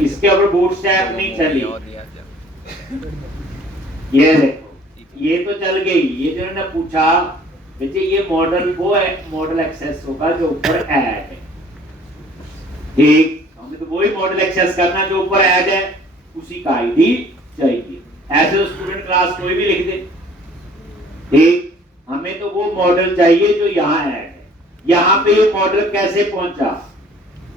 इसके ऊपर बूटस्ट्रैप नहीं चली। ये देखो ये तो चल गई। ये जो ने पूछा बेटे ये मॉडल वो है, मॉडल एक्सेस होगा जो ऊपर ऐड है। ठीक, हमें तो वही मॉडल एक्सेस करना जो ऊपर ऐड है, उसी का आईडी चाहिए। ऐसे तो स्टूडेंट क्लास कोई भी लिख दे। ठीक, हमें तो वो मॉडल चाहिए जो यहाँ ऐड है। यहाँ पे ये मॉडल कैसे पहुंचा?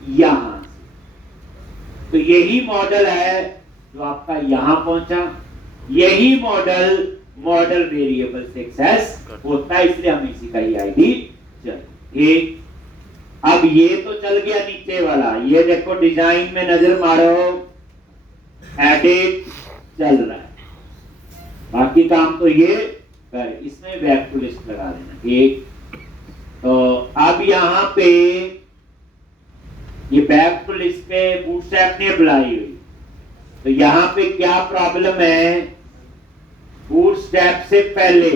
यहाँ से। तो यही मॉडल है जो आपका यहाँ पहुंचा। यही मॉडल मॉडल वेरिएबल से एक्सेस होता है, इसलिए हमें इसी का ही आईडी चाहिए। ठीक, अब ये तो चल गया नीचे वाला। ये देखो डिजाइन में नजर मारो, एडिट चल रहा है, बाकी काम तो ये कर। इसमें बैक टू लिस्ट लगा देना। ठीक, तो अब यहाँ पे ये बैक टू लिस्ट पे बूटस्ट्रैप ने अप्लाई हुई, तो यहाँ पे क्या प्रॉब्लम है? बूटस्ट्रैप से पहले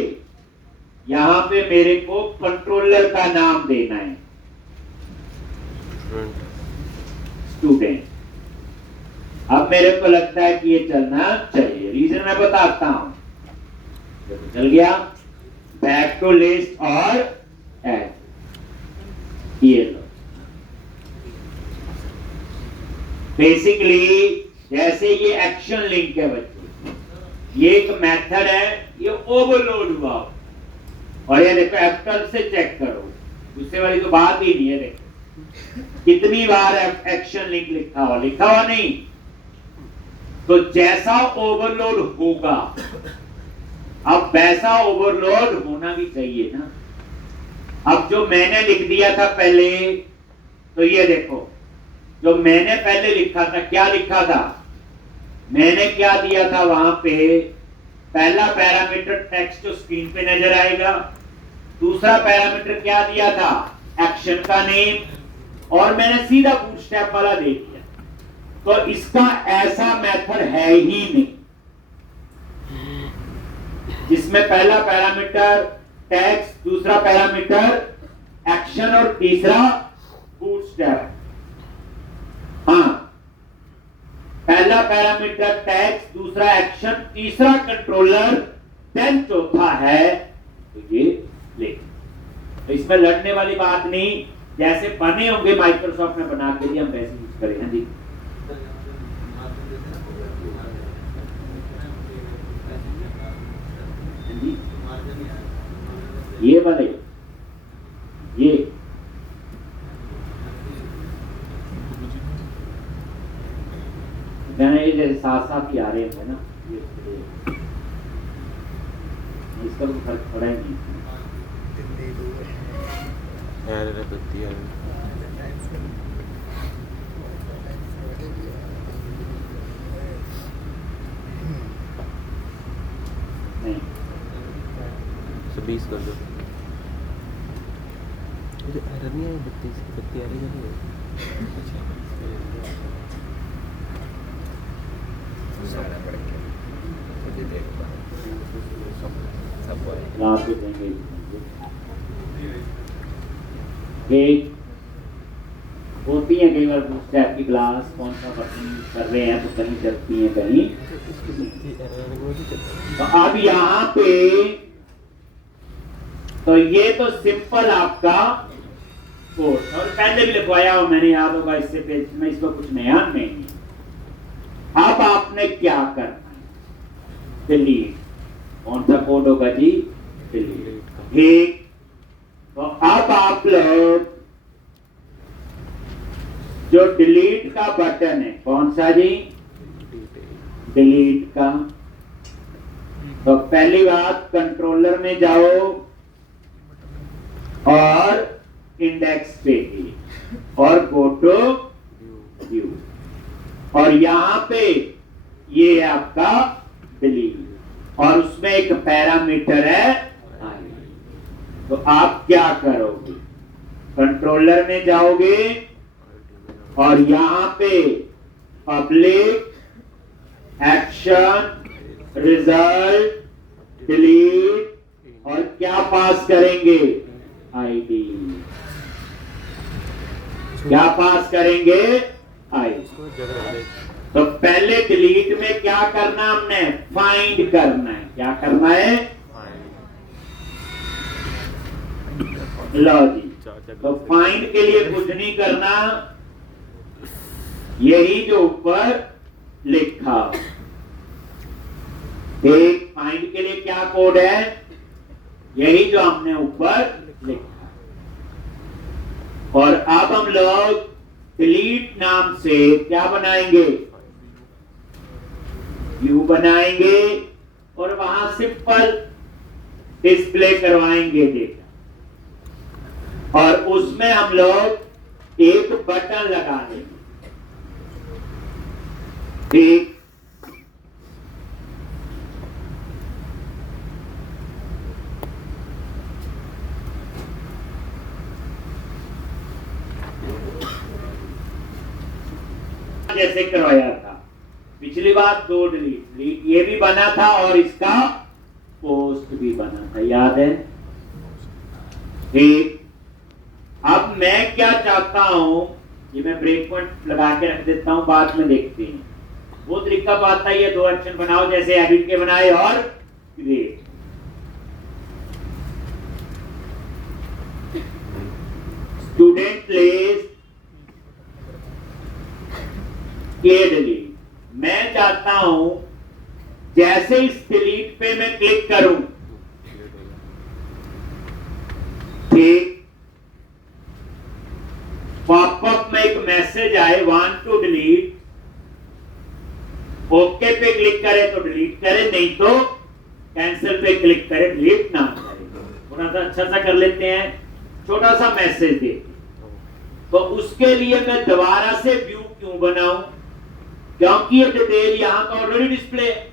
यहाँ पे मेरे को कंट्रोलर का नाम देना है, स्टूडेंट। अब मेरे को लगता है कि ये चलना चाहिए। रीजन मैं बताता हूं। देखो चल गया बैक टू लिस्ट और ऐड। ये लो, बेसिकली जैसे ये एक्शन लिंक है बच्चों, ये एक मेथड है, ये ओवरलोड हुआ और ये देखो एप्टल से चेक करो, गुस्से वाली तो बात ही नहीं है। देखो कितनी बार एक्शन लिंक लिखा हुआ नहीं। तो जैसा ओवरलोड होगा, अब वैसा ओवरलोड होना भी चाहिए ना। अब जो मैंने लिख दिया था पहले, तो ये देखो जो मैंने पहले लिखा था, क्या लिखा था? मैंने क्या दिया था वहां पे? पहला पैरामीटर टेक्स्ट जो स्क्रीन पे नजर आएगा, दूसरा पैरामीटर क्या दिया था? एक्शन का नेम, और मैंने सीधा बूटस्ट्रैप वाला दे दिया। तो इसका ऐसा मेथड है ही नहीं जिसमें पहला पैरामीटर टेक्स्ट, दूसरा पैरामीटर एक्शन और तीसरा बूटस्ट्रैप। हाँ, पहला पैरामीटर टेक्स्ट, दूसरा एक्शन, तीसरा कंट्रोलर, देन चौथा है तो ये ले। तो इसमें लड़ने वाली बात नहीं, जैसे बने होंगे माइक्रोसॉफ्ट में बना के लिए हम वैसे यूज करें। हाँ जी, ये वाले ये मैंने ये जैसे साथ साथ ही आ रहे थे ना, इसका तो फर्क पड़ा ही नहीं। नहीं 120 कर दो। रनिया 32 बत्ती आ रही है। होती है कई बार बूटस्ट्रैप की क्लास, कौन सा बटन कर रहे हैं तो कहीं चलती है कहीं। तो अब यहाँ पे तो ये तो सिंपल आपका कोड, और पहले भी लिखवाया हो मैंने, याद होगा, इससे पेज में इसको कुछ नया नहीं है। अब आपने क्या करना है? डिलीट। कौन सा कोड होगा जी? डिलीट। ठीक, तो अब आप लोग जो डिलीट का बटन है, कौन सा जी? डिलीट का। तो पहली बात कंट्रोलर में जाओ और इंडेक्स पे और गो टू व्यू, और यहां पे ये है आपका डिलीट, और उसमें एक पैरामीटर है। तो आप क्या करोगे? कंट्रोलर में जाओगे और यहां पे पब्लिक एक्शन रिजल्ट डिलीट, और क्या पास करेंगे? आईडी। क्या पास करेंगे? फाइल। इसको जगह दे। तो पहले डिलीट में क्या करना हमने, फाइंड करना है। क्या करना है, लो जी। तो फाइंड के लिए कुछ नहीं करना, यही जो ऊपर लिखा। एक फाइंड के लिए क्या कोड है, यही जो हमने ऊपर लिखा। और अब हम लोग डिलीट नाम से क्या बनाएंगे, व्यू बनाएंगे और वहां सिंपल डिस्प्ले करवाएंगे डेटा। और उसमें हम लोग एक बटन लगा देंगे। ठीक, जैसे करवाया था पिछली बार, 2 डिलीट, ये भी बना था और इसका पोस्ट भी बना था, याद है। ठीक, अब मैं क्या चाहता हूं, ये मैं ब्रेक पॉइंट लगा के रख देता हूं, बाद में देखते हैं। वो तरीका तो आता ही है, 2 एक्शन बनाओ जैसे एडिट के बनाए और क्रिएट। स्टूडेंट लिस्ट के डिलीट, मैं चाहता हूं जैसे इस डिलीट पे मैं क्लिक करूं, ठीक, पॉपअप में एक मैसेज आए, वांट टू डिलीट। ओके पे क्लिक करें तो डिलीट करें, नहीं तो कैंसिल पे क्लिक करें, डिलीट ना करें। थोड़ा सा अच्छा सा कर लेते हैं, छोटा सा मैसेज दे। तो उसके लिए मैं दोबारा से व्यू क्यों बनाऊं, क्योंकि ये डिटेल यहां तो ऑलरेडी डिस्प्ले है।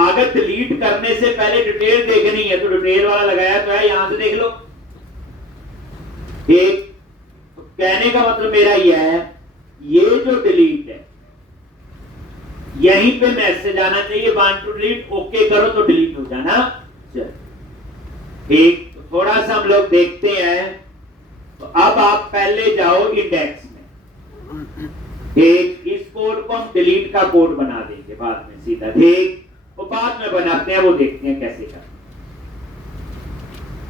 अगर डिलीट करने से पहले डिटेल देखनी है तो डिटेल वाला लगाया तो है, यहां से देख लो। ठीक, तो कहने का मतलब मेरा यह है, ये जो डिलीट है यहीं पे मैसेज आना चाहिए, वांट टू डिलीट, ओके करो तो डिलीट हो जाना चाहिए। ठीक, तो थोड़ा सा हम लोग देखते हैं। तो अब आप पहले जाओ इंडेक्स में। ठीक, इस कोड को हम डिलीट का कोड बना देंगे बाद में सीधा। ठीक, वो बाद में बनाते हैं, वो देखते हैं कैसे करते।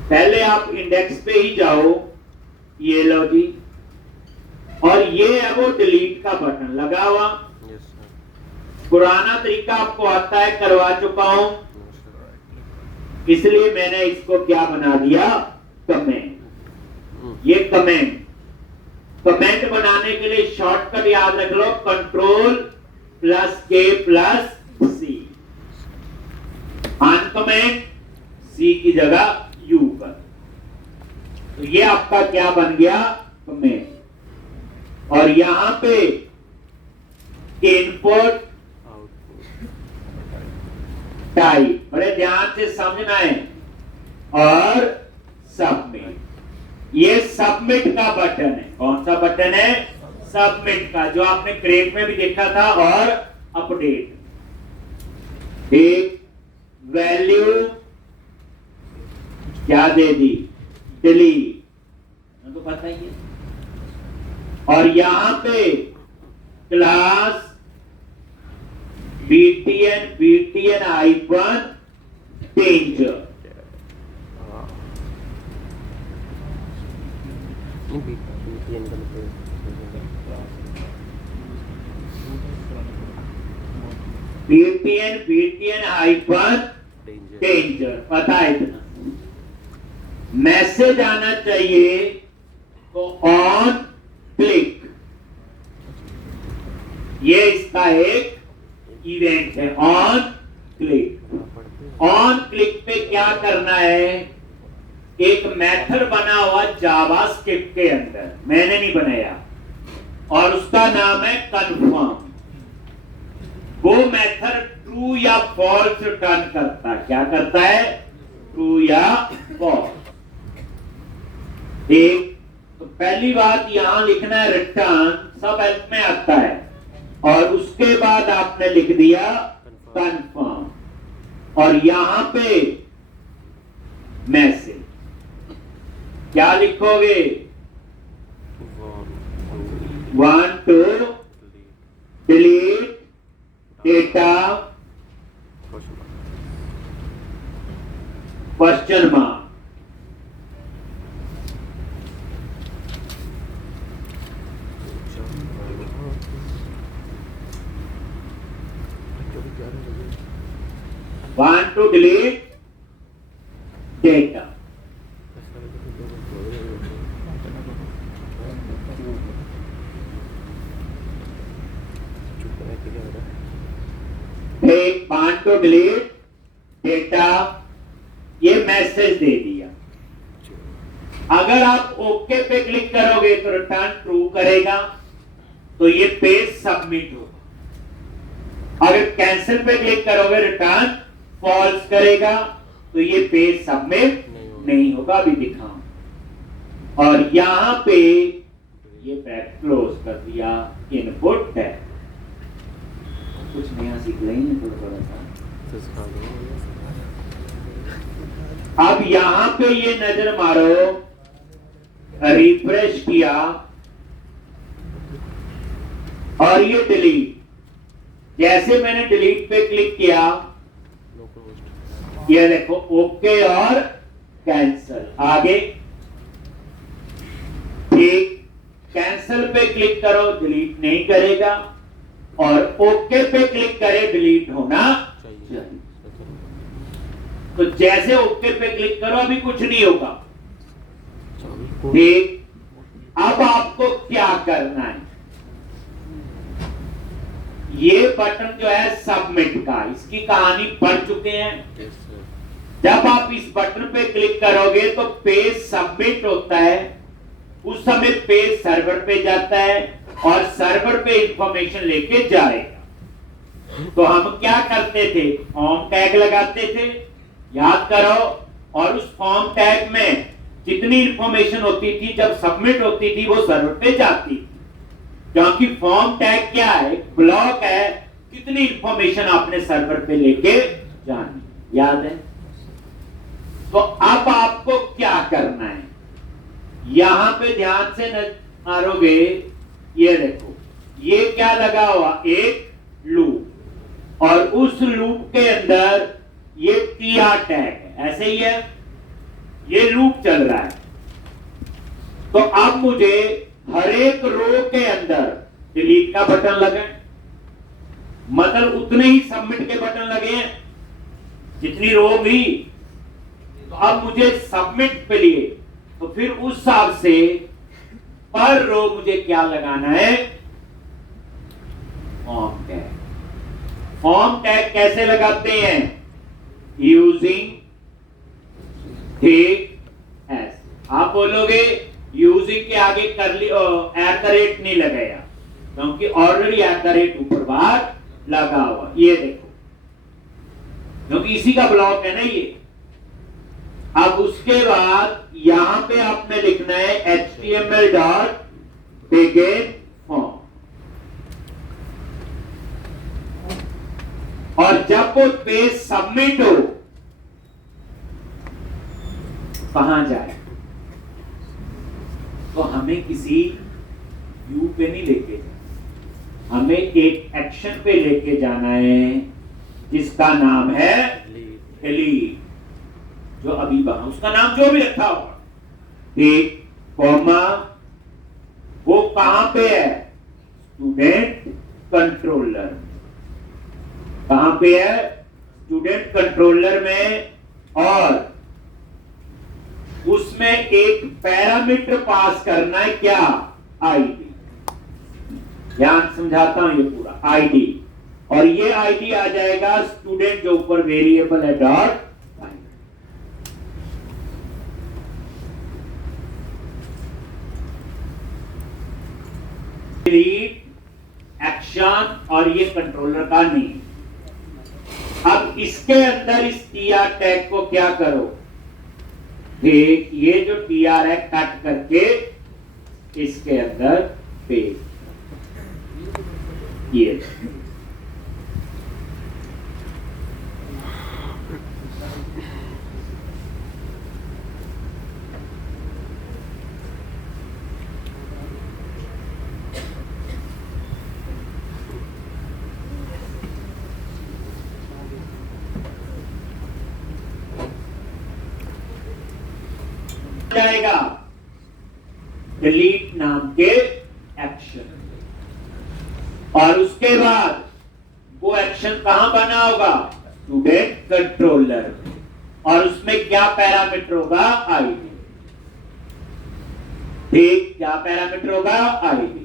पहले आप इंडेक्स पे ही जाओ, ये लो जी, और ये है वो डिलीट का बटन लगा हुआ। पुराना तरीका आपको आता है, करवा चुका हूं, इसलिए मैंने इसको क्या बना दिया, कमेंट। ये कमेंट, कमेंट बनाने के लिए शॉर्टकट याद रख लो, Ctrl+K+C। अनकमेंट सी की जगह यू कर, तो ये आपका क्या बन गया, कमेंट। और यहां पे इनपुट टाइप, बड़े ध्यान से समझना है, और सबमिट। ये सबमिट का बटन है। कौन सा बटन है, सबमिट का, जो आपने क्रेक में भी देखा था, और अपडेट। एक वैल्यू क्या दे दी, डिलीट, तो पता ही है। और यहां पे class BTN hyphen danger. BTN hyphen danger, पता है इतना। मैसेज आना चाहिए तो ऑन क्लिक, ये इसका एक इवेंट है, ऑन क्लिक। ऑन क्लिक पे क्या करना है, एक मेथड बना हुआ जावास्क्रिप्ट के अंदर, मैंने नहीं बनाया, और उसका नाम है कन्फर्म। वो मेथड ट्रू या फॉल्स रिटर्न करता है। क्या करता है, ट्रू या फॉल्स। ठीक, तो पहली बात यहां लिखना है रिटर्न, सब हेल्प में आता है, और उसके बाद आपने लिख दिया कन्फर्म, और यहां पे मैसेज क्या लिखोगे, Want to delete data? Question mark. Want to delete data. Want to delete data, ये मैसेज दे दिया। अगर आप ओके पे क्लिक करोगे तो रिटर्न ट्रू करेगा, तो ये पेज सबमिट होगा। अगर कैंसिल पे क्लिक करोगे रिटर्न फॉल्स करेगा, तो ये पेज सबमिट नहीं होगा। अभी दिखाऊं, और यहां पे ये बैक क्लोज कर दिया। इनपुट है, कुछ नया सीख रहे हैं थोड़ा सा। अब यहां पे ये नजर मारो, रिफ्रेश किया और ये डिलीट। जैसे मैंने डिलीट पे क्लिक किया, ये देखो ओके और कैंसल आगे। ठीक, कैंसल पे क्लिक करो, डिलीट नहीं करेगा, और ओके पे क्लिक करे, डिलीट होना चाहिए। तो जैसे ओके पे क्लिक करो, अभी कुछ नहीं होगा। ठीक, अब आपको क्या करना है, ये बटन जो है सबमिट का, इसकी कहानी पढ़ चुके हैं। जब आप इस बटन पे क्लिक करोगे तो पेज सबमिट होता है, उस समय पेज सर्वर पे जाता है और सर्वर पे इंफॉर्मेशन लेके जाएगा। तो हम क्या करते थे, फॉर्म टैग लगाते थे, याद करो, और उस फॉर्म टैग में जितनी इंफॉर्मेशन होती थी जब सबमिट होती थी वो सर्वर पे जाती थी। क्योंकि फॉर्म टैग क्या है, ब्लॉक है, कितनी इंफॉर्मेशन आपने सर्वर पे लेके जानी, याद है। तो अब आपको क्या करना है, यहां पे ध्यान से मारोगे, ये देखो ये क्या लगा हुआ, एक लूप, और उस लूप के अंदर ये tr टैग है, ऐसे ही है, ये लूप चल रहा है। तो अब मुझे हर एक रो के अंदर डिलीट का बटन लगा, मतलब उतने ही सबमिट के बटन लगे हैं जितनी रो भी। तो अब मुझे सबमिट पे लिए, तो फिर उस हिसाब से पर रो मुझे क्या लगाना है, फॉर्म टैग। फॉर्म टैग कैसे लगाते हैं, यूजिंग, ठीक, ऐसे आप बोलोगे यूजिंग के आगे करली @ नहीं लगाया, क्योंकि ऑलरेडी @ ऊपर बाहर लगा हुआ, ये देखो, क्योंकि इसी का ब्लॉक है ना ये। अब उसके बाद यहां पे आपने लिखना है HTML.begin form, और जब वो पेज सबमिट हो कहां जाए, तो हमें किसी व्यू पे नहीं लेके जाना, हमें एक एक्शन पे लेके जाना है जिसका नाम है डिलीट, जो अभी बना, उसका नाम जो भी रखा होगा, ठीक, कॉमा, वो कहां पे है, स्टूडेंट कंट्रोलर। कहां पे है, स्टूडेंट कंट्रोलर में, और उसमें एक पैरामीटर पास करना है, क्या, आईडी। ध्यान समझाता हूं ये पूरा, आईडी, और ये आईडी आ जाएगा स्टूडेंट जो ऊपर वेरिएबल है डॉट एक्शन, और ये कंट्रोलर का नेम। अब इसके अंदर इस tr टैग को क्या करो, ठीक, ये जो tr है कट करके इसके अंदर पेस्ट, ये जाएगा? डिलीट नाम के एक्शन। और उसके बाद वो एक्शन कहां बना होगा? Student controller. और उसमें क्या पैरामीटर होगा? आईडी। ठीक, क्या पैरामीटर होगा? आईडी।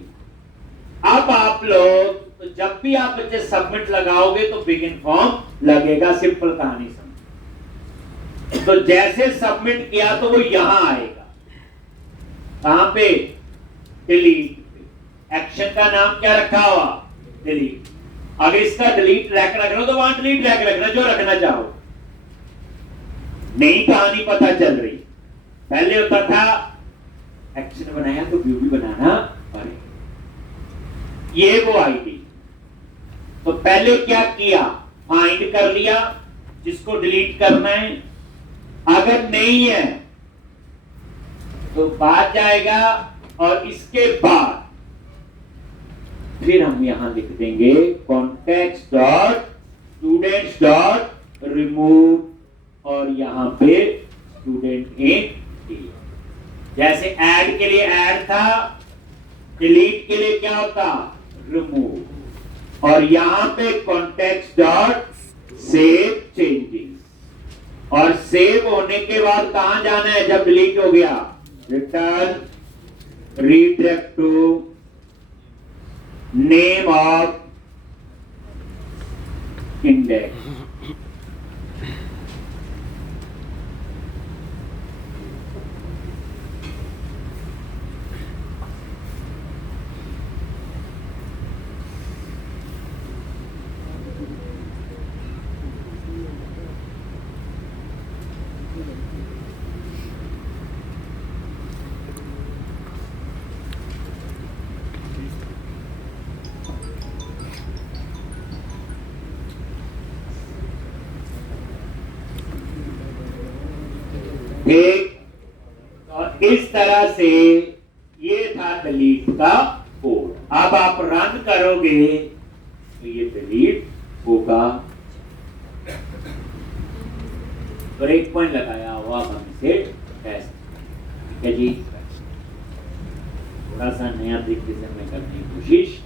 अब आप लोग तो जब भी आप बच्चे सबमिट लगाओगे तो बिगिन फॉर्म लगेगा। सिंपल कहानी समझ। तो जैसे सबमिट किया तो वो यहां आएगा। कहां पे? डिलीट पे। एक्शन का नाम क्या रखा हुआ? डिलीट। अगर इसका डिलीट रख लो तो वहां डिलीट रखना जो रखना चाहो। नई कहानी पता चल रही। पहले होता था एक्शन बनाया तो व्यू भी बनाना पड़ेगा। ये वो आईडी। तो पहले क्या किया? फाइंड कर लिया जिसको डिलीट करना है। अगर नहीं है तो बाद जाएगा और इसके बाद फिर हम यहां लिख देंगे context dot students dot remove और यहां पे स्टूडेंट इन। जैसे ऐड के लिए ऐड था, डिलीट के लिए क्या होता? रिमूव। और यहां पे कॉन्टेक्स्ट डॉट सेव चेंजेस। और सेव होने के बाद कहां जाना है जब डिलीट हो गया? Return redirect to name of index. ठीक। और इस तरह से ये था डिलीट का कोड। अब आप रन करोगे तो ये डिलीट होगा। ब्रेक पॉइंट लगाया हुआ हम इसे टेस्ट। ठीक है जी, थोड़ा सा नया तरीके से मैं करने की कोशिश।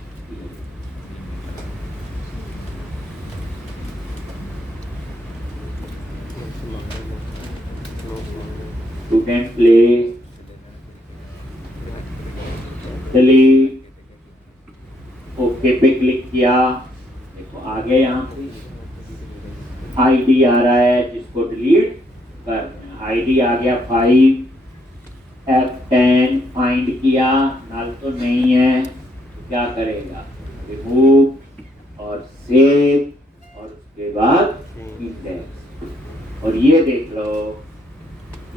स्टूडेंट प्ले डिलीट, ओके पे क्लिक किया। देखो आ गया। यहाँ पे आईडी आ रहा है जिसको डिलीट करना। आईडी आ गया 5 F10। फाइंड किया, नल तो नहीं है तो क्या करेगा? रिमूव और सेव और उसके बाद इंडेक्स। और ये देख लो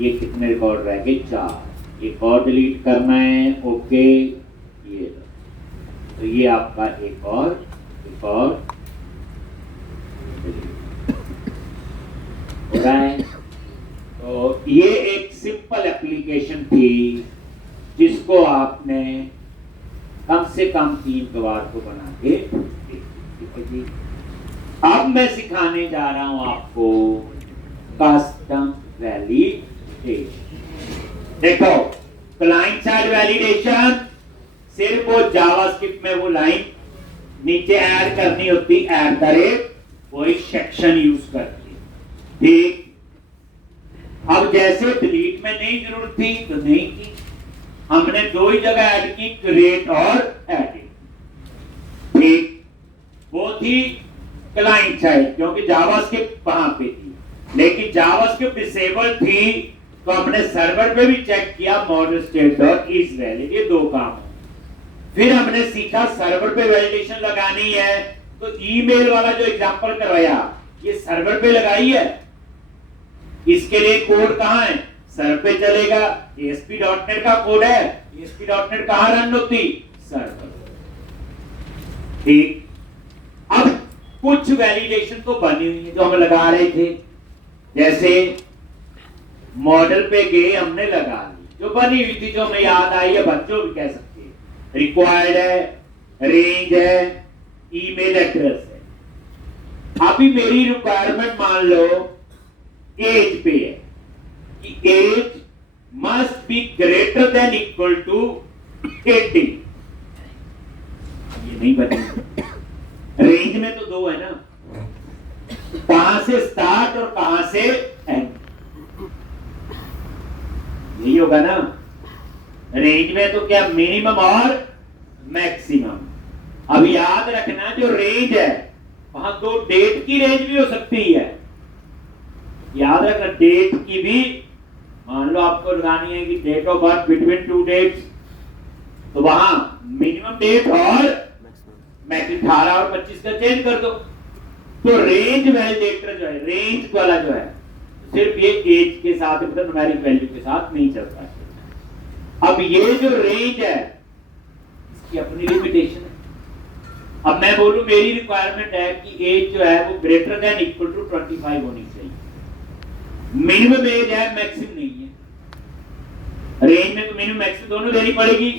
ये कितने रिकॉर्ड रह गए? 4। एक और डिलीट करना है। ओके, ये लो। तो ये आपका एक और रिकॉर्ड हो रहा है। तो ये एक सिंपल एप्लीकेशन थी जिसको आपने कम से कम 3 बार को बना के देखी। अब मैं सिखाने जा रहा हूं आपको कस्टम वैलिडेशन। देखो क्लाइंट साइड वैलिडेशन सिर्फ वो जावास्क्रिप्ट में वो लाइन नीचे ऐड करनी होती, ऐड करे वो एक सेक्शन यूज करती। ठीक। अब जैसे डिलीट में नहीं जरूरत थी तो नहीं की, हमने 2 ही जगह ऐड की, क्रिएट और एडिट। ठीक। वो थी क्लाइंट साइड क्योंकि जावास्क्रिप्ट वहां पे थी, लेकिन जावास्क्रिप्ट डिसेबल थी तो अपने सर्वर पे भी चेक किया model state dot is valid. ये 2 काम। फिर हमने सीखा सर्वर पे वैलिडेशन लगानी है तो ईमेल वाला जो एग्जांपल करवाया ये सर्वर पे लगाई है। इसके लिए कोड कहां है? सर्वर पे चलेगा। ASP.NET का कोड है। ASP.NEट कहां रन होती? सर्वर। ठीक। अब कुछ वैलिडेशन तो बनी हुई है जो हम लगा रहे थे। जैसे मॉडल पे गए, हमने लगा ली जो बनी हुई थी, जो हमें याद आई है, बच्चों भी कह सकते हैं। रिक्वायर्ड है, रेंज है, ईमेल एड्रेस है। अभी मेरी रिक्वायरमेंट मान लो एज पे है कि as must be greater than equal to 80। ये नहीं बनेगा। रेंज में तो दो है ना, कहां से स्टार्ट और कहां से एंड, यही होगा ना। रेंज में तो क्या मिनिमम और मैक्सिमम। अब याद रखना जो रेंज है वहां दो डेट की रेंज भी हो सकती है। याद रखना डेट की भी, मान लो आपको लगानी है कि date of birth between two dates, तो वहां मिनिमम डेट और मैक्सिमम 18 और 25 का चेंज कर दो। तो रेंज वैलिडेटर जो है, रेंज वाला जो है, सिर्फ ये एज के साथ मतलब न्यूमेरिक वैल्यू के साथ नहीं चलता है। अब ये जो रेंज है इसकी अपनी लिमिटेशन है। अब मैं बोलूं मेरी रिक्वायरमेंट है कि एज जो है वो ग्रेटर देन इक्वल टू 25 होनी चाहिए। मिनिमम एज है, मैक्सिमम नहीं है। रेंज में तो मिनिमम मैक्सिमम दोनों देनी पड़ेगी।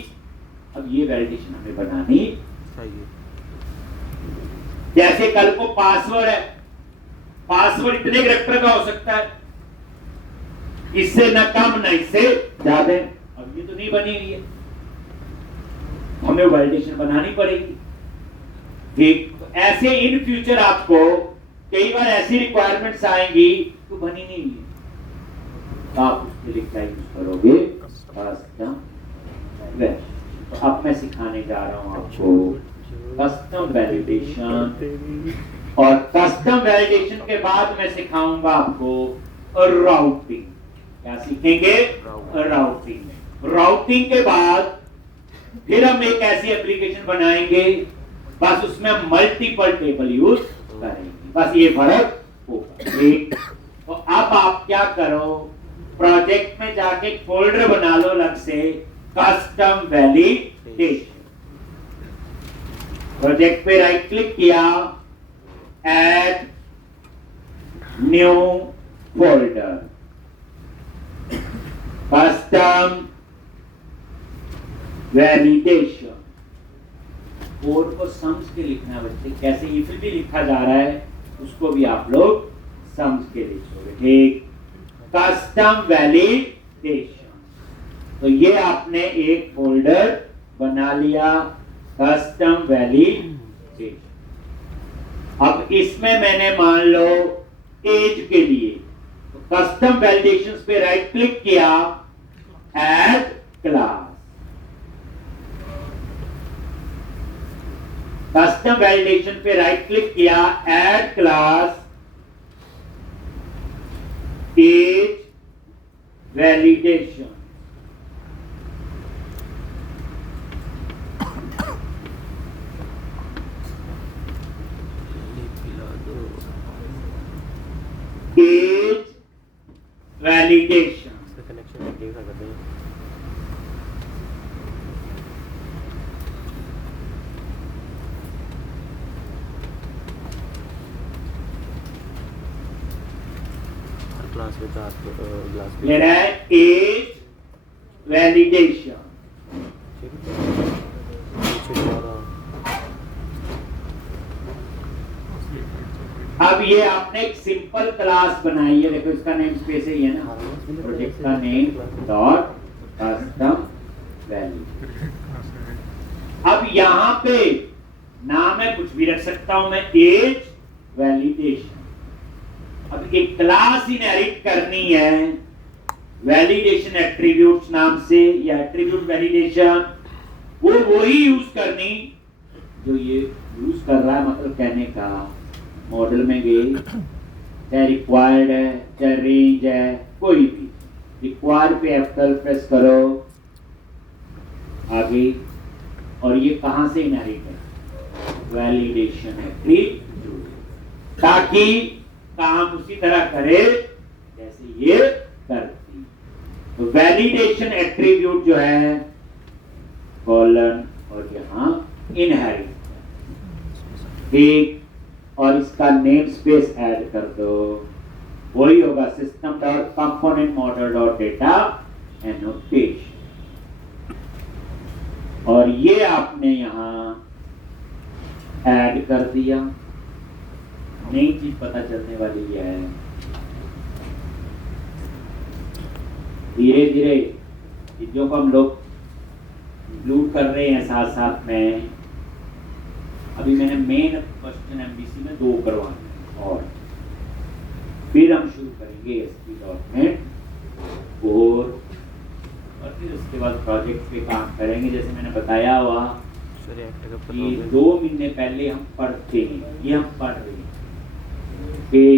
अब ये वैलिडेशन हमें बनानी चाहिए। जैसे कल को पासवर्ड है, पासवर्ड इतने कैरेक्टर का हो सकता है, इससे न कम न इससे ज्यादा। अब ये तो नहीं बनी हुई है, हमें वैलिडेशन बनानी पड़ेगी। ठीक, तो ऐसे इन फ्यूचर आपको कई बार ऐसी रिक्वायरमेंट्स आएंगी तो बनी नहीं है, तो आप उसके लिए क्या यूज करोगे, कस्टम वैलिडेशन। तो अब मैं सिखाने जा रहा हूं आपको कस्टम वैलिडेशन, और कस्टम वैलिडेशन के बाद मैं सिखाऊंगा आपको राउटिंग। क्या सीखेंगे, राउटिंग। राउटिंग के बाद फिर हम एक ऐसी एप्लीकेशन बनाएंगे, बस उसमें मल्टीपल टेबल यूज करेंगे, बस ये फर्क होगा। ठीक, तो अब आप क्या करो, प्रोजेक्ट में जाके एक फोल्डर बना लो अलग से, कस्टम वैलिडेशन। प्रोजेक्ट पे राइट क्लिक किया, add new folder, custom validation. Code को समझ के लिखना है बच्चे, कैसे इफ भी लिखा जा रहा है उसको भी आप लोग समझ के लिखोगे। ठीक, कस्टम वैलिडेशन। तो ये आपने एक फोल्डर बना लिया, कस्टम वैलिडेशन। अब इसमें मैंने मान लो एज के लिए तो कस्टम वैलिडेशंस पे राइट क्लिक किया, ऐड क्लास। कस्टम वैलिडेशन पे राइट क्लिक किया, add class age validation. Age validation connection देख सकते हैं। क्लास में क्लास मेरा है एज वैलिडेशन। अब ये आपने एक सिंपल क्लास बनाई है, देखो इसका नेम स्पेस ही है ना, प्रोजेक्ट का नेम डॉट कस्टम वैल्यू। अब यहाँ पे नाम है कुछ भी रख सकता हूं मैं, एज वैलिडेशन। अब एक क्लास इनहेरिट करनी है वैलिडेशन एट्रीब्यूट्स नाम से, या एट्रीब्यूट वैलिडेशन वो वही यूज करनी जो ये यूज कर रहा है। मतलब कहने का मॉडल में गई, चाहे रिक्वायर्ड है चाहे रेंज है, कोई भी रिक्वायर्ड पे F12 प्रेस करो आगे, और ये कहां से इनहेरिट है, वैलिडेशन एट्रीब्यूट, ताकि काम उसी तरह करे जैसे ये करती। तो वैलिडेशन एट्रीब्यूट जो है कॉलन और यहां इनहेरिट, ठीक, और इसका नेम स्पेस ऐड कर दो, वही होगा system dot component model dot data annotation. और ये आपने यहां ऐड कर दिया। नई चीज पता चलने वाली है, धीरे धीरे चीजों को हम लोग इंक्लूड कर रहे हैं साथ साथ में। अभी मैंने मेन क्वेश्चन एमबीसी में 2 करवाने हैं और फिर हम शुरू करेंगे ASP.NET और फिर उसके बाद प्रोजेक्ट पे काम करेंगे। जैसे मैंने बताया हुआ कि 2 महीने पहले हम पढ़ते हैं, ये हम पढ़ रहे हैं, फिर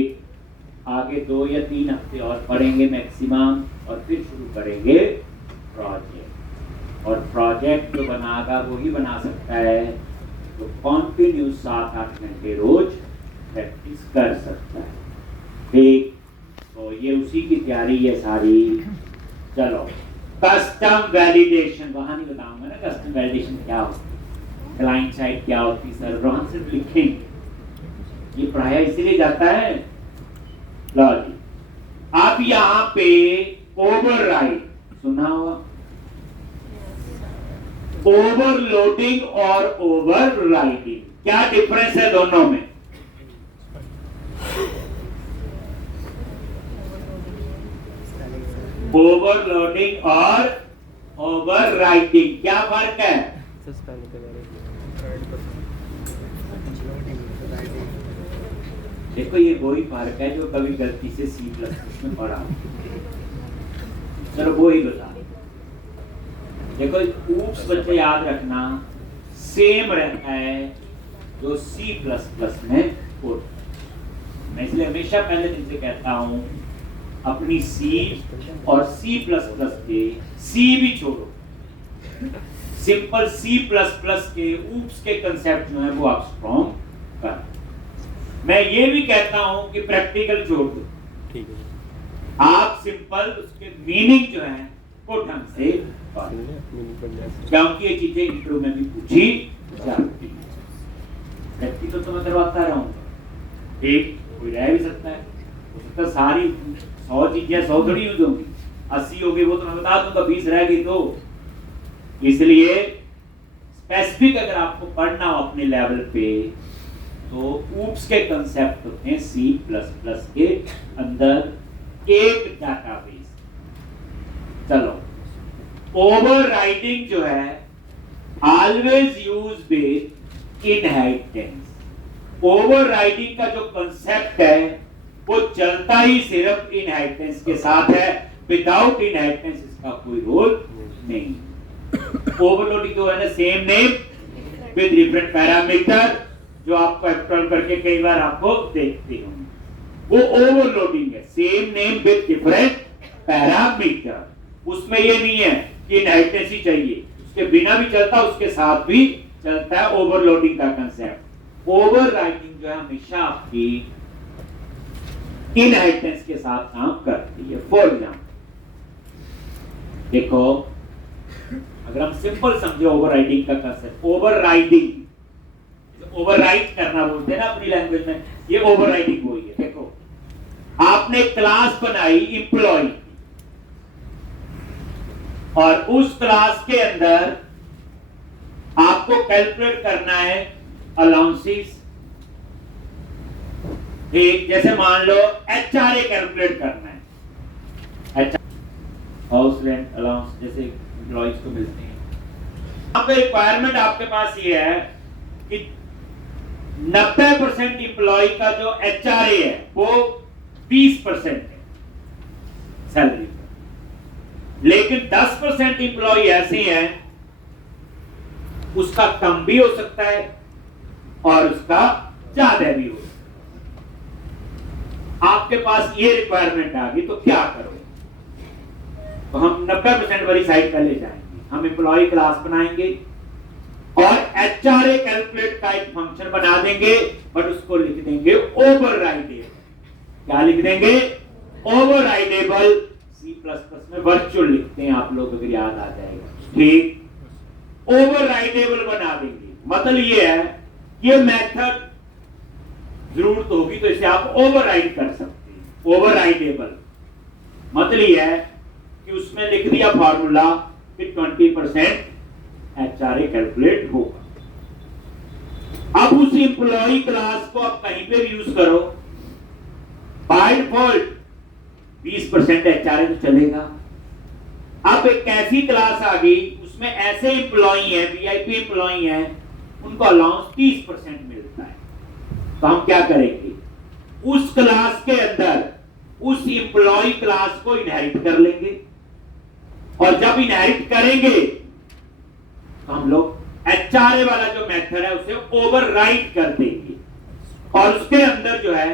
आगे 2 या 3 हफ्ते और पढ़ेंगे मैक्सिमम और फिर शुरू करेंगे प्रोजेक्ट। और प्रोजेक्ट जो बनागा वो ही बना सकता है तो कॉन्टिन्यूस 7-8 घंटे रोज प्रैक्टिस कर सकता है। ठीक, तो ये उसी की तैयारी है सारी। चलो कस्टम वैलिडेशन, वहां नहीं बताऊंगा ना कस्टम वैलिडेशन क्या होता है, क्लाइंट साइड क्या होती है, सर्वर सिर्फ लिखेंगे, ये पढ़ाया इसीलिए जाता है। लो जी, अब यहाँ पे ओवरराइड सुना हुआ, ओवरलोडिंग और ओवरराइडिंग, क्या डिफरेंस है दोनों में? ओवरलोडिंग और ओवरराइटिंग क्या फर्क है? देखो ये वही फर्क है जो कभी गलती से C++ में पढ़ा। चलो वो ही बता। देखो ऊप्स बच्चे याद रखना सेम रहता है जो C++ में कोड। मैं इसलिए हमेशा पहले दिन से कहता हूं अपनी C और C++ के C भी छोड़ो, सिंपल C++ के ऊप्स के कंसेप्ट जो है वो आप स्ट्रॉन्ग कर। मैं ये भी कहता हूं कि प्रैक्टिकल छोड़ दो, ठीक है, आप सिंपल उसके मीनिंग जो है वो ढंग से क्योंकि ये चीजें इंटरव्यू में भी पूछी जाती है। प्रैक्टिकल तो मैं करवाता रहूंगा, ठीक, कोई रह भी सकता है, हो सकता है सारी 100 चीजें 100 थोड़ी यूज होंगी, 80 होगी वो तो मैं बता दूंगा, 20 रह गई तो। इसलिए स्पेसिफिक अगर आपको पढ़ना हो अपने लेवल पे तो ऊप्स के कंसेप्ट होते हैं C++ के अंदर एक डाटाबेस। चलो ओवरराइडिंग जो है always use with inheritance. Overriding का जो कंसेप्ट है वो चलता ही सिर्फ इनहेरिटेंस के साथ है, विदाउट इनहेरिटेंस इसका कोई रोल नहीं। ओवरलोडिंग जो है ना same name with different parameter, जो आपको एक्सप्लोर करके कई बार आपको देखते होंगे, वो ओवरलोडिंग है, same name with different parameter. उसमें ये नहीं है कि इनहेरिटेंस ही चाहिए, उसके बिना भी चलता उसके साथ भी चलता है ओवरलोडिंग का कंसेप्ट। ओवरराइटिंग जो है हमेशा आपकी इनहेरिटेंस के साथ काम करती है। फॉर एग्जाम्पल देखो, अगर हम सिंपल समझे ओवरराइडिंग का कंसेप्ट, ओवरराइडिंग ओवरराइड करना बोलते हैं ना अपनी लैंग्वेज में, ये ओवरराइडिंग हुई है। देखो आपने क्लास बनाई एम्प्लॉय और उस क्लास के अंदर आपको कैलकुलेट करना है अलाउंसेस, ठीक, जैसे मान लो HRA कैलकुलेट करना है, हाउस रेंट अलाउंस जैसे एम्प्लॉइज को मिलते हैं। यहाँ पे रिक्वायरमेंट आपके पास ये है कि 90% एम्प्लॉय का जो HRA है वो 20% है सैलरी, लेकिन 10% एम्प्लॉय ऐसे हैं उसका कम भी हो सकता है और उसका ज्यादा भी हो सकता है। आपके पास ये रिक्वायरमेंट आ गई तो क्या करोगे? तो हम 90% वाली साइड पहले जाएंगे, हम एम्प्लॉय क्लास बनाएंगे और HRA कैलकुलेट का एक फंक्शन बना देंगे, बट उसको लिख देंगे ओवरराइडेबल। क्या लिख देंगे? ओवरराइडेबल। C++ में वर्चुअल लिखते हैं आप लोग, अगर याद आ जाएगा, ठीक, ओवरराइडेबल बना देंगे। मतलब ये है कि ये मेथड जरूरत होगी तो इसे आप ओवरराइड कर सकते हैं। ओवरराइडेबल मतलब ये है कि उसमें लिख दिया फार्मूला कि 20% HRA कैलकुलेट होगा। अब उस एम्प्लॉय क्लास को आप कहीं पे भी यूज करो, बाय डिफॉल्ट 20% HRA तो चलेगा, अब एक ऐसी क्लास आ गई उसमें ऐसे एम्प्लॉई हैं, वीआईपी एम्प्लॉई हैं, उनको अलाउंस 30% मिलता है। तो हम क्या करेंगे, उस क्लास के अंदर उस एम्प्लॉय क्लास को इनहेरिट कर लेंगे, और जब इनहेरिट करेंगे तो हम लोग एचआरए वाला जो मेथड है उसे ओवरराइड कर देंगे, और उसके अंदर जो है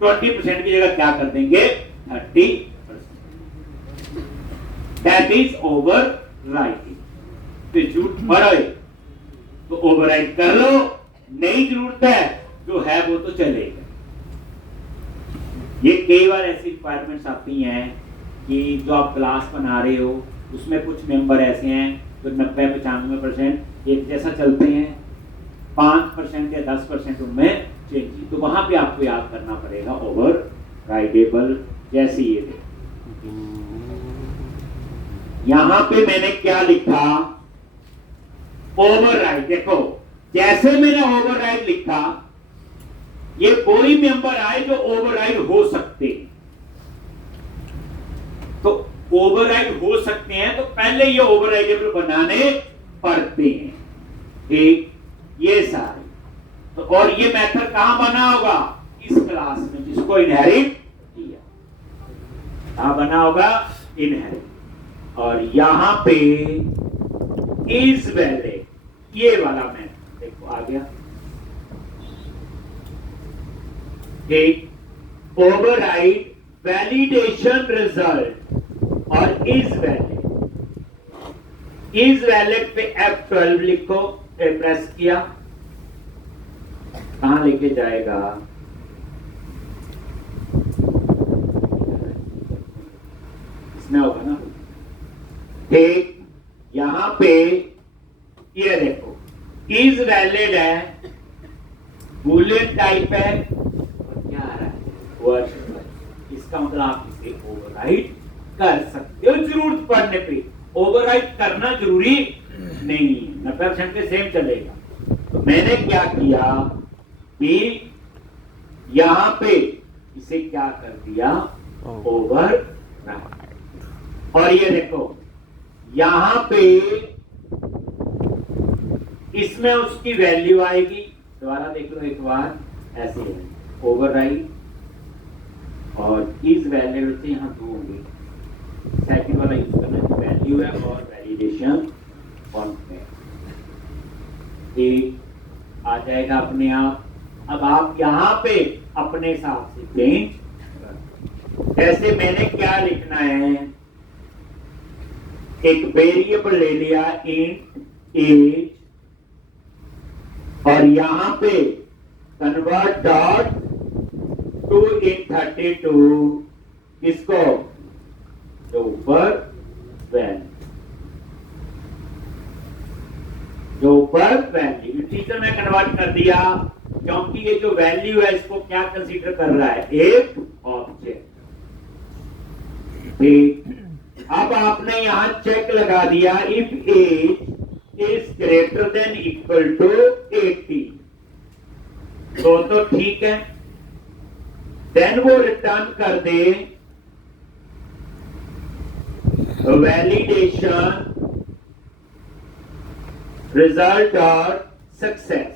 20% की जगह क्या कर देंगे, 30%। That is overriding. तो जरूरत पड़े तो ओवरराइड कर लो, नहीं जरूरत है जो है वो तो चलेगा। ये कई बार ऐसी रिक्वायरमेंट्स आती हैं कि जो आप क्लास बना रहे हो उसमें कुछ मेंबर ऐसे हैं जो 90-95% एक जैसा चलते हैं, 5% या 10% उनमें चेंज, तो वहां पे आपको याद करना पड़ेगा ओवरराइडेबल। जैसे ये देखो, यहां पे मैंने क्या लिखा, ओवरराइड। देखो जैसे मैंने ओवरराइड लिखा, ये कोई मेंबर आए जो ओवरराइड हो सकते हैं, तो ओवरराइड हो सकते हैं तो पहले ये ओवरराइडेबल बनाने पड़ते हैं। ठीक, ये सारे तो, और ये मेथड कहां बना होगा, इस क्लास में जिसको इनहेरिट किया, कहां बना होगा, इनहेरिट। और यहां पे इज वैलिड, ये वाला मेथड देखो आ गया। ठीक, ओवरराइड वैलिडेशन रिजल्ट और इज वैलिड। इज वैलिड पे F12 लिखो, प्रेस किया, कहां लेके जाएगा, इसमें होगा ना। ठीक, यहां पे ये देखो इज वैलिड है, बूलियन टाइप है, और क्या आ रहा है, वर्ड। इसका मतलब आप इसे ओवरराइड कर सकते हो जरूरत पड़ने पे। ओवरराइड करना जरूरी नहीं, 90% पे सेम चलेगा। तो मैंने क्या किया कि यहां पे इसे क्या कर दिया, ओवरराइड। और ये देखो यहां पे इसमें उसकी वैल्यू आएगी, दोबारा देख लो एक बार, ऐसे है ओवरराइड और इज वैलिड से यहां दो होंगे, सेकंड वाला यूज करना जो वैल्यू है और वैलिडेशन कॉन्टेक्ट, ठीक आ जाएगा अपने आप। अब आप यहां पे अपने हिसाब से चेंज कर, जैसे मैंने क्या लिखना है, एक वेरिएबल ले लिया इंट एज, और यहां पे कन्वर्ट डॉट टू इन 32, किसको, जो ऊपर वैल्यू टीचर में कन्वर्ट कर दिया, क्योंकि ये जो वैल्यू है इसको क्या कंसीडर कर रहा है, एक ऑब्जेक्ट। ठीक, अब आपने यहां चेक लगा दिया, if age is greater than equal to 80, तो ठीक है। देन वो रिटर्न कर दे वैलिडेशन रिजल्ट और सक्सेस।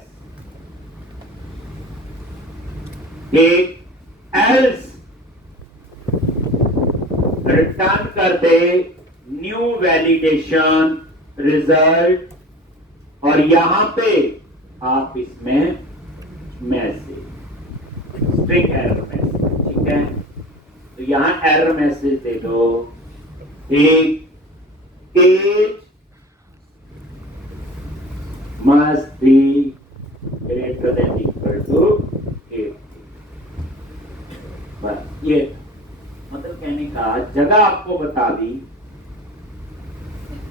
एक एल्स रिटर्न कर दे न्यू वैलिडेशन रिजल्ट, और यहां पे आप इसमें मैसेज, स्ट्रिंग एरर मैसेज, ठीक है। तो यहां एरर मैसेज दे दो, एक age must be greater than equal to 80। बस ये मतलब कहने का जगह आपको बता दी।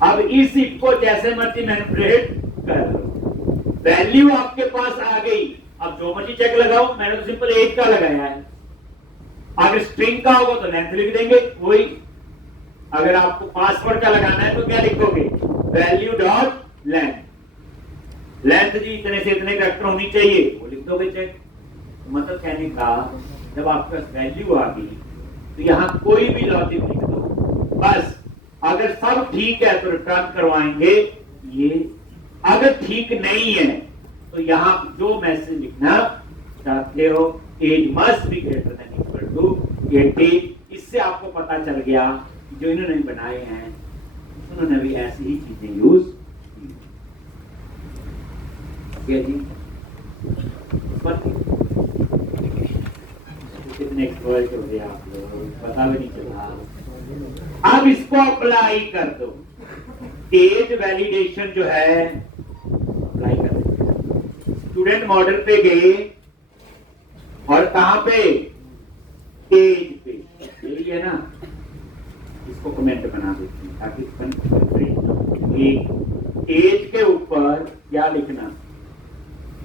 अब इस इफ को जैसे मर्जी मैनिपुलेट कर लो, वैल्यू आपके पास आ गई, अब जो मर्जी चेक लगाओ, मैंने तो सिंपल एज का लगाया है। अगर स्ट्रिंग का होगा तो लेंथ लिख देंगे वही, अगर आपको पासवर्ड का लगाना है तो क्या लिखोगे, वैल्यू डॉट लेंथ, लेंथ जी इतने से इतने कैरेक्टर होनी चाहिए, वो लिख दोगे चेक। तो मतलब कहने का जब आपके पास वैल्यू आ गई तो यहां कोई भी लॉजिक लिख दो, बस अगर सब ठीक है तो रिटर्न करवाएंगे ये, अगर ठीक नहीं है तो यहां जो मैसेज लिखना चाहते हो, age must be greater than equal to 18। इससे आपको पता चल गया कि जो इन्होंने बनाए हैं उन्होंने भी ऐसी ही चीजें यूज की जी। कितने एक्सपर्ट हो गए आप लोग, पता भी नहीं चला। अब इसको अप्लाई कर दो, एज वैलिडेशन जो है अप्लाई कर दो। स्टूडेंट मॉडल पे गए और कहां पे, एज पे, यही है ना, इसको कमेंट बना देते हैं ताकि एज के ऊपर क्या लिखना,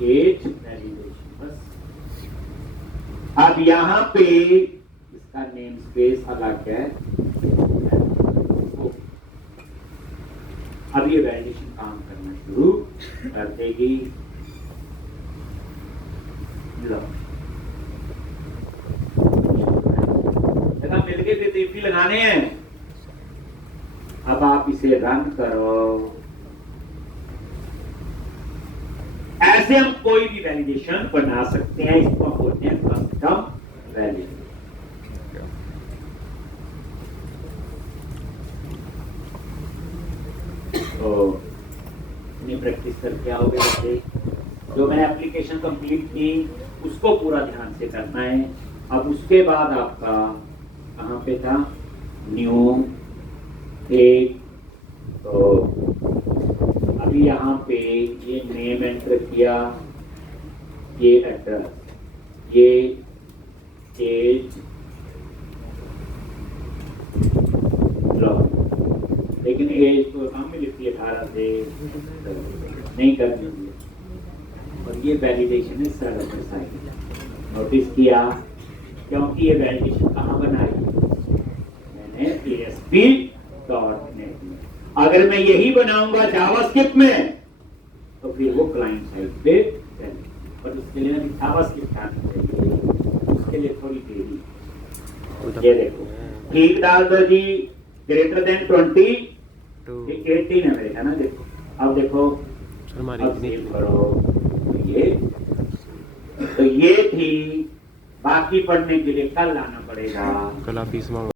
एज वैलिडेशन बस। अब यहां पे इसका नेम स्पेस अलग है। अब ये वैलिडेशन काम करना शुरू कर देगी। लो मिलके तीफी लगाने हैं। अब आप इसे रन करो। ऐसे हम कोई भी वैलिडेशन बना सकते हैं, इसको बोलते हैं कस्टम वैलिडेशन। तो इन्हें प्रैक्टिस करके आओगे बच्चे। जो मैंने एप्लीकेशन कंप्लीट की उसको पूरा ध्यान से करना है। अब उसके बाद आपका कहाँ पे था, न्यू एक, तो अभी यहाँ पे ये नेम एंटर किया, ये एड्रेस, ये एज, लेकिन एज तो कम में लिखी 18 से नहीं करनी है। और ये वैलिडेशन है सर्वर साइड। नोटिस किया क्योंकि ये वैलिडेशन कहाँ बनाई मैंने, ASP.NET में। अगर मैं यही बनाऊंगा जावास्क्रिप्ट में तो फिर वो क्लाइंट साइड पे चलेगा, पर उसके लिए अभी जावास्क्रिप्ट आना चाहिए, उसके लिए थोड़ी देरी। ये देखो ठीक डाल दो जी, ग्रेटर देन 20, 18 है मेरे, है ना। देखो अब देखो, अब सेव करो। तो ये थी, बाकी पढ़ने के लिए कल आना पड़ेगा। कल आप फीस मांगो।